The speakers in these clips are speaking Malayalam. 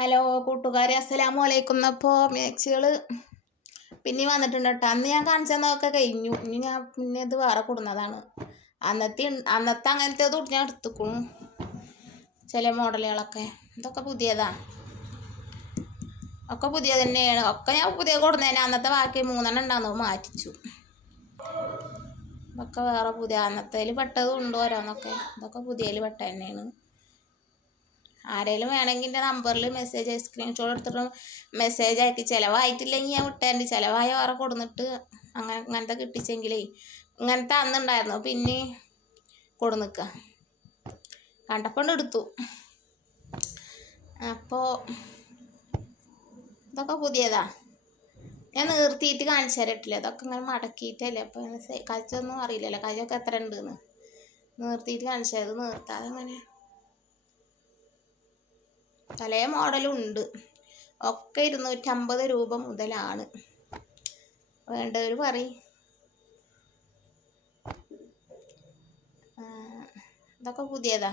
ഹലോ കൂട്ടുകാരെ, അസ്സലാമു അലൈക്കും. അപ്പോൾ മാക്സികൾ പിന്നെ വന്നിട്ടുണ്ട് കേട്ടോ. അന്ന് ഞാൻ കാണിച്ചതൊക്കെ കഴിഞ്ഞു. ഇനി ഞാൻ പിന്നെ ഇത് വേറെ കൊടുന്നതാണ്. അന്നത്തെ അങ്ങനത്തെ ഞാൻ എടുത്തുക്കണു. ചില മോഡലുകളൊക്കെ ഇതൊക്കെ പുതിയതാണ്. ഒക്കെ പുതിയ തന്നെയാണ്. ഒക്കെ ഞാൻ പുതിയ കൊടുന്നതന്നെ. അന്നത്തെ ബാക്കി 3 ഉണ്ടാകുന്നു മാറ്റിച്ചു. ഇതൊക്കെ വേറെ പുതിയ അന്നത്തേൽ പെട്ടതും ഉണ്ട് ഓരോന്നൊക്കെ. ഇതൊക്കെ പുതിയതിൽ പെട്ട തന്നെയാണ്. ആരെങ്കിലും വേണമെങ്കിൽ എൻ്റെ നമ്പറിൽ മെസ്സേജ് സ്ക്രീൻഷോട്ട് എടുത്തിട്ട് മെസ്സേജ് അയക്കി. ചിലവായിട്ടില്ലെങ്കിൽ ഞാൻ വിട്ടേണ്ടി. ചിലവായ വേറെ കൊടുന്നിട്ട് അങ്ങനത്തെ കിട്ടിച്ചെങ്കിലേ ഇങ്ങനത്തെ അന്നുണ്ടായിരുന്നു. പിന്നെ കൊടുന്നിക്ക കണ്ടപ്പോൾ എടുത്തു. അപ്പോൾ ഇതൊക്കെ പുതിയതാ. ഞാൻ നിർത്തിയിട്ട് കാണിച്ചു തരട്ടില്ല. അതൊക്കെ ഇങ്ങനെ മടക്കിയിട്ടല്ലേ. അപ്പോൾ കച്ചൊന്നും അറിയില്ലല്ലോ. കച്ചൊക്കെ എത്ര ഉണ്ടെന്ന് നിർത്തിയിട്ട് കാണിച്ചത്. നിർത്താതെ അങ്ങനെ പല മോഡലും ഉണ്ട്. ഒക്കെ 250 രൂപ മുതലാണ്. വേണ്ടവർ പറയും. ഇതൊക്കെ പുതിയതാ.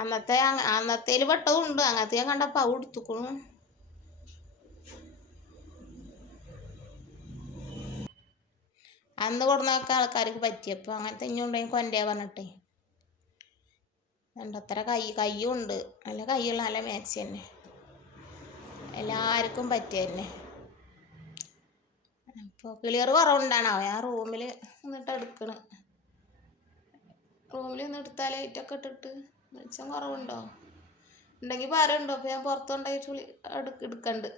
അന്നത്തേൽ പെട്ടതും ഉണ്ട്. അങ്ങനത്തെ ഞാൻ കണ്ടപ്പോൾ അവ എടുത്തുക്കണു. അന്ന് കൊടുന്നൊക്കെ ആൾക്കാർക്ക് പറ്റിയപ്പോൾ അങ്ങനത്തെ ഇനിയുണ്ടെങ്കിൽ കൊണ്ടേ പറഞ്ഞിട്ടേ. രണ്ടത്ര കയ്യും ഉണ്ട്. നല്ല കയ്യുള്ള നല്ല മാക്സി തന്നെ. എല്ലാവർക്കും പറ്റിയ തന്നെ. അപ്പോൾ ക്ലിയർ കുറവുണ്ടാണോ? ഞാൻ റൂമിൽ നിന്നിട്ട് എടുക്കണ്. റൂമിൽ നിന്ന് എടുത്താൽ ലൈറ്റൊക്കെ ഇട്ടിട്ട് വെളിച്ചം കുറവുണ്ടോ ഉണ്ടെങ്കിൽ പറയുണ്ടോ? അപ്പോൾ ഞാൻ പുറത്തുകൊണ്ടായിട്ട് എടുക്കണ്ട്.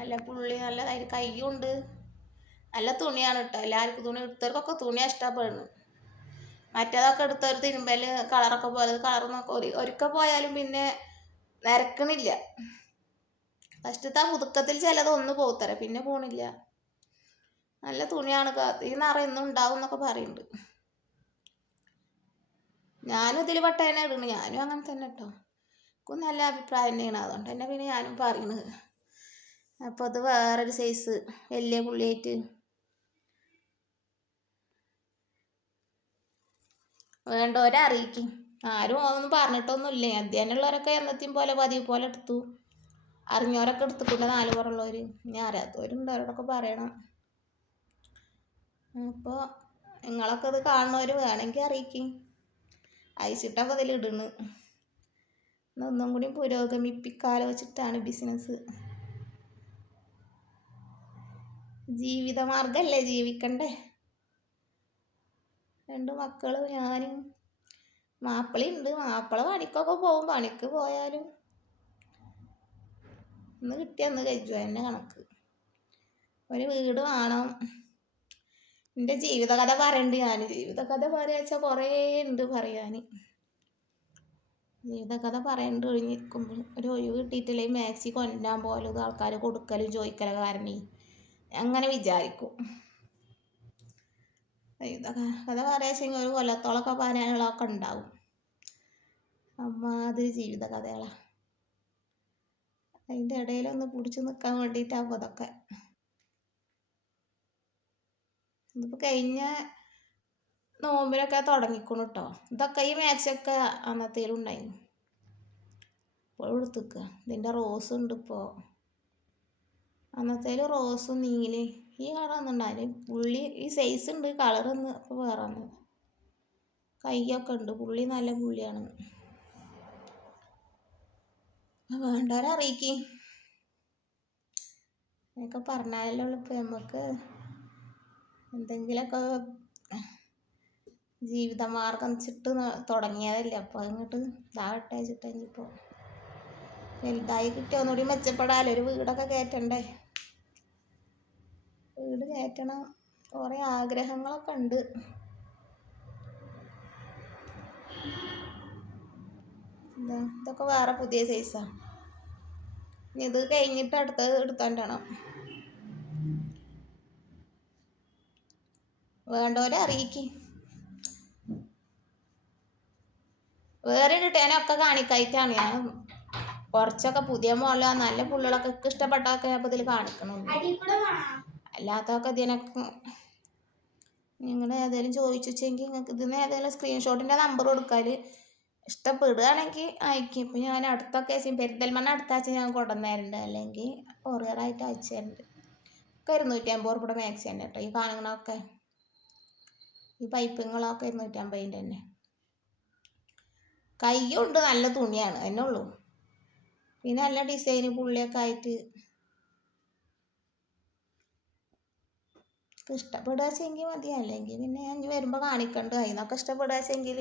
നല്ല പുള്ളി നല്ല അതിന് കയ്യുണ്ട്. നല്ല തുണിയാണ് കേട്ടോ. എല്ലാവർക്കും തുണി എടുത്തവർക്കൊക്കെ തുണിയാണ് ഇഷ്ടപ്പെടുന്നത്. മറ്റേതൊക്കെ എടുത്തൊരു തിരുമ്പൽ കളറൊക്കെ പോലെ കളർന്നൊക്കെ ഒരിക്കൽ പോയാലും പിന്നെ നിരക്കണില്ല. ഫസ്റ്റത്തെ പുതുക്കത്തിൽ ചിലതൊന്ന് പോത്തര പിന്നെ പോണില്ല. നല്ല തുണിയാണ്. ഈ നിറയൊന്നും ഉണ്ടാവും എന്നൊക്കെ പറയുന്നുണ്ട്. ഞാനും ഇതിൽ പെട്ട തന്നെ ഇടുന്നു. ഞാനും അങ്ങനെ തന്നെ കേട്ടോ. എനിക്കും നല്ല അഭിപ്രായം തന്നെയാണ്. അതുകൊണ്ട് തന്നെ പിന്നെ ഞാനും പറയണത്. അപ്പോൾ അത് വേറൊരു സൈസ് വലിയ പുള്ളിയായിട്ട് വേണ്ടവരെ അറിയിക്കും. ആരും ഒന്നും പറഞ്ഞിട്ടൊന്നുമില്ലേ. അധ്യയനമുള്ളവരൊക്കെ എന്നത്തെയും പോലെ പതിവ് പോലെ എടുത്തു. അറിഞ്ഞവരൊക്കെ എടുത്തിട്ടുണ്ട്. 4 പുറമുള്ളവർ. ഇനി അറിയാത്തവരുണ്ട്. അവരോടൊക്കെ പറയണം. അപ്പോൾ നിങ്ങളൊക്കെ ഇത് കാണുന്നവർ വേണമെങ്കിൽ അറിയിക്കും. അയച്ചിട്ടപ്പോൾ അതിൽ ഇടുന്നു. ഒന്നും കൂടി പുരോഗമിപ്പിക്കാലോചിച്ചിട്ടാണ് ബിസിനസ്. ജീവിതമാർഗമല്ലേ, ജീവിക്കണ്ടേ. 2 മക്കളും ഞാനും. മാപ്പിളയുണ്ട്. മാപ്പിള പണിക്കൊക്കെ പോകും. പണിക്ക് പോയാലും ഇന്ന് കിട്ടിയന്ന് കഴിച്ചു തന്നെ കണക്ക്. ഒരു വീട് വേണം. എൻ്റെ ജീവിതകഥ പറയണ്ട് ഞാൻ. ജീവിതകഥ പറയുക വെച്ചാൽ കുറേ ഉണ്ട് പറയാൻ. ജീവിതകഥ പറയണ്ട് ഒഴിഞ്ഞിരിക്കുമ്പോൾ ഒരു ഒഴിവ് കിട്ടിയിട്ടില്ലേ മാക്സി കൊല്ലാൻ പോലും ആൾക്കാർ കൊടുക്കലും ചോദിക്കലും കാരണം അങ്ങനെ വിചാരിക്കും. ജീവിതകഥ പറയാച്ചെങ്കിൽ ഒരു കൊല്ലത്തോളമൊക്കെ പറയാനുള്ളതൊക്കെ ഉണ്ടാവും. അമ്മാതിരി ജീവിതകഥകളാണ്. അതിൻ്റെ ഇടയിലൊന്ന് പിടിച്ച് നിൽക്കാൻ വേണ്ടിയിട്ടാകുമ്പോൾ അതൊക്കെ. ഇതിപ്പോൾ കഴിഞ്ഞ നോമ്പിനൊക്കെ തുടങ്ങിക്കണം കേട്ടോ. ഇതൊക്കെ ഈ മാക്സിയൊക്കെ അന്നത്തേലും ഉണ്ടായിരുന്നു. ഇപ്പോഴും എടുത്തുക്കുക. ഇതിൻ്റെ റോസ് ഉണ്ട് ഇപ്പോൾ. അന്നത്തേൽ റോസും നീല് ഈ കളറൊന്നുണ്ടായിരുന്നു. പുള്ളി ഈ സൈസ് ഉണ്ട്. കളറൊന്ന് ഇപ്പോൾ വേറെ വന്നത്. കയ്യൊക്കെ ഉണ്ട്. പുള്ളി നല്ല പുള്ളിയാണ്. വേണ്ടവരെ അറിയിക്കും. എന്നൊക്കെ പറഞ്ഞാലേ ഉള്ളൂ ഇപ്പോൾ നമുക്ക് എന്തെങ്കിലുമൊക്കെ ജീവിതമാർഗം വെച്ചിട്ട് തുടങ്ങിയതല്ലേ. അപ്പോൾ അങ്ങോട്ട് ഇതാവട്ടെ വെച്ചിട്ട് ഇപ്പോൾ വലുതായി കിട്ടിയ ഒന്നുകൂടി മെച്ചപ്പെടാലോ. ഒരു വീടൊക്കെ കയറ്റണ്ടേ. വീട് കയറ്റണം. കുറേ ആഗ്രഹങ്ങളൊക്കെ ഉണ്ട്. ഇതൊക്കെ വേറെ പുതിയ സൈസാണ്. ഇനി ഇത് കഴിഞ്ഞിട്ട് അടുത്തത് എടുത്തോണ്ടണം. വേണ്ടവരെ അറിയിക്കും. വേറെ ഇട്ടേനൊക്കെ കാണിക്കായിട്ടാണ് ഞാൻ കുറച്ചൊക്കെ പുതിയ മോഡലാണ്. നല്ല പുള്ളികളൊക്കെ ഇഷ്ടപ്പെട്ടൊക്കെ അപ്പോൾ ഇതിൽ കാണിക്കണുള്ളൂ. അല്ലാത്തതൊക്കെ ഇതിനൊക്കെ നിങ്ങൾ ഏതെങ്കിലും ചോദിച്ചു വെച്ചെങ്കിൽ നിങ്ങൾക്ക് ഇതിന് ഏതെങ്കിലും സ്ക്രീൻഷോട്ടിൻ്റെ നമ്പർ കൊടുക്കാൽ ഇഷ്ടപ്പെടുകയാണെങ്കിൽ അയക്കും. ഇപ്പം ഞാൻ അടുത്തൊക്കെ പെരിന്തൽമണ്ണ അടുത്താഴ്ച ഞാൻ കൊണ്ടുവന്നേരുന്നുണ്ട്, അല്ലെങ്കിൽ കൊറിയറായിട്ട് അയച്ചു തരുന്നുണ്ട്. ഒക്കെ 250 മാക്സി തന്നെ കേട്ടോ. ഈ കാണുന്നതൊക്കെ ഈ പൈപ്പിങ്ങളൊക്കെ 250 തന്നെ. കയ്യുണ്ട്, നല്ല തുണിയാണ് അതിനേ ഉള്ളൂ. പിന്നെ നല്ല ഡിസൈന് പുള്ളിയൊക്കെ ആയിട്ട് ഇഷ്ടപ്പെടുകയെങ്കിൽ മതി. അല്ലെങ്കിൽ പിന്നെ ഞാൻ വരുമ്പോൾ കാണിക്കണ്ട. അതിനൊക്കെ ഇഷ്ടപ്പെടുകയെങ്കിൽ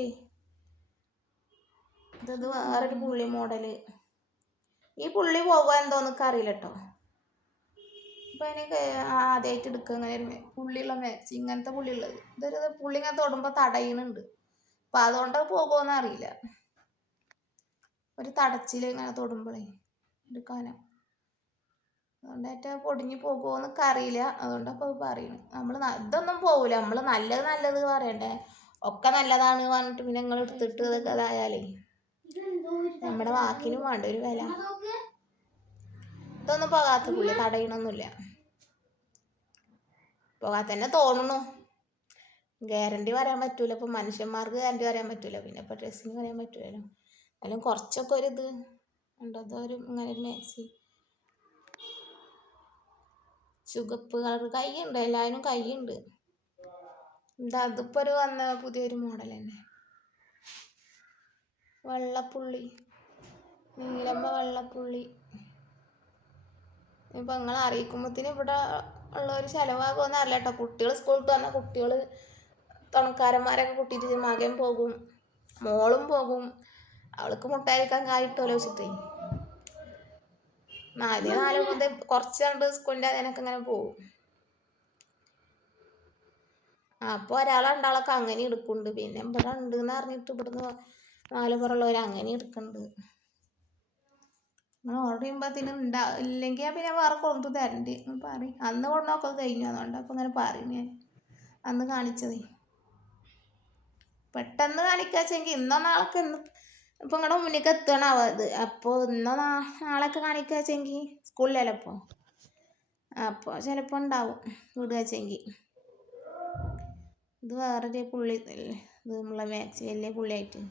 ഇത് വേറൊരു പുള്ളി മോഡല്. ഈ പുള്ളി പോകാൻ എന്തോന്നൊക്കെ അറിയില്ല കേട്ടോ. ഇപ്പം എനിക്ക് ആദ്യമായിട്ട് എടുക്കുക അങ്ങനെ ഒരു പുള്ളിയുള്ള മാക്സി, ഇങ്ങനത്തെ പുള്ളിയുള്ളത്. ഇതൊരു പുള്ളി ഇങ്ങനെ തൊടുമ്പോൾ തടയുന്നുണ്ട്. അപ്പം അതുകൊണ്ട് പോകുമോയെന്ന് അറിയില്ല. ഒരു തടച്ചിൽ ഇങ്ങനെ തൊടുമ്പോഴേ എടുക്കാനോ, അതുകൊണ്ടേറ്റ പൊടിഞ്ഞ് പോകുമോയെന്നൊക്കെ അറിയില്ല. അതുകൊണ്ടപ്പോൾ പറയുന്നു. നമ്മൾ ഇതൊന്നും പോകില്ല. നമ്മൾ നല്ലത് പറയണ്ടേ. ഒക്കെ നല്ലതാണ് പറഞ്ഞിട്ട് പിന്നെ നിങ്ങൾ എടുത്തിട്ട് ഇതൊക്കെ അതായാലേ നമ്മുടെ വാക്കിനും വേണ്ട ഒരു വില. ഇതൊന്നും പോകാത്ത പുള്ളി, തടയണമൊന്നുമില്ല. പോകാത്ത തന്നെ തോന്നുന്നു. ഗ്യാരണ്ടി പറയാൻ പറ്റൂല. ഇപ്പം മനുഷ്യന്മാർക്ക് ഗ്യാരണ്ടി പറയാൻ പറ്റൂല, പിന്നെ ഇപ്പം ഡ്രസ്സിന് പറയാൻ പറ്റൂലല്ലോ. എന്നാലും കുറച്ചൊക്കെ ഒരിത് ഉണ്ടോ. അതൊരു ഇങ്ങനെ ഒരു മാക്സി ചുവപ്പ് കളർ കൈയുണ്ട്, എല്ലാവരും കൈയുണ്ട്. എന്താ അതിപ്പോൾ ഒരു വന്ന പുതിയൊരു മോഡൽ തന്നെ. വെള്ളപ്പുള്ളി, നീലമ്മ വെള്ളപ്പുള്ളി. ഇപ്പം നിങ്ങൾ അറിയിക്കുമ്പോഴത്തേനും ഇവിടെ ഉള്ളൊരു ചിലവാകുമെന്ന് അറിയില്ല കേട്ടോ. കുട്ടികൾ സ്കൂളിൽ വന്ന കുട്ടികൾ തുണക്കാരന്മാരൊക്കെ കൂട്ടിയിട്ട് മകൻ പോകും, മോളും പോകും. അവൾക്ക് മുട്ടായിരിക്കാൻ കായിട്ടോലോ വെച്ചിട്ടേ 4 മുതൽ കുറച്ച് കണ്ട് സ്കൂളിൻ്റെ അതിനൊക്കെ ഇങ്ങനെ പോകും. അപ്പോൾ ഒരാളൊക്കെ അങ്ങനെ എടുക്കുന്നുണ്ട്. പിന്നെ ഇവിടെ ഉണ്ടെന്ന് അറിഞ്ഞിട്ട് ഇവിടുന്ന് 4 പുറമുള്ളവർ അങ്ങനെ എടുക്കുന്നുണ്ട്. നിങ്ങൾ ഓർഡർ ചെയ്യുമ്പോഴത്തേനും ഇല്ലെങ്കിൽ പിന്നെ വേറെ കൊണ്ടു തരണ്ട് പറയും. അന്ന് കൊണ്ടുനോക്കെ കഴിഞ്ഞു, അതുകൊണ്ട് അപ്പോൾ ഇങ്ങനെ പറയും. ഞാൻ അന്ന് കാണിച്ചതേ പെട്ടെന്ന് കാണിക്കാച്ചെങ്കിൽ ഇന്നോ നാളൊക്കെ ഇപ്പം നിങ്ങളുടെ മുന്നിലേക്ക് എത്തണം അത്. അപ്പോൾ ഇന്നോ നാളെയൊക്കെ കാണിക്കാച്ചെങ്കിൽ സ്കൂളിലല്ലോ അപ്പോൾ ചിലപ്പോൾ ഉണ്ടാവും വിടുകയെങ്കിൽ. ഇത് വേറൊരു പുള്ളി ഇത് നമ്മളെ മാക്സി വലിയ പുള്ളിയായിട്ട്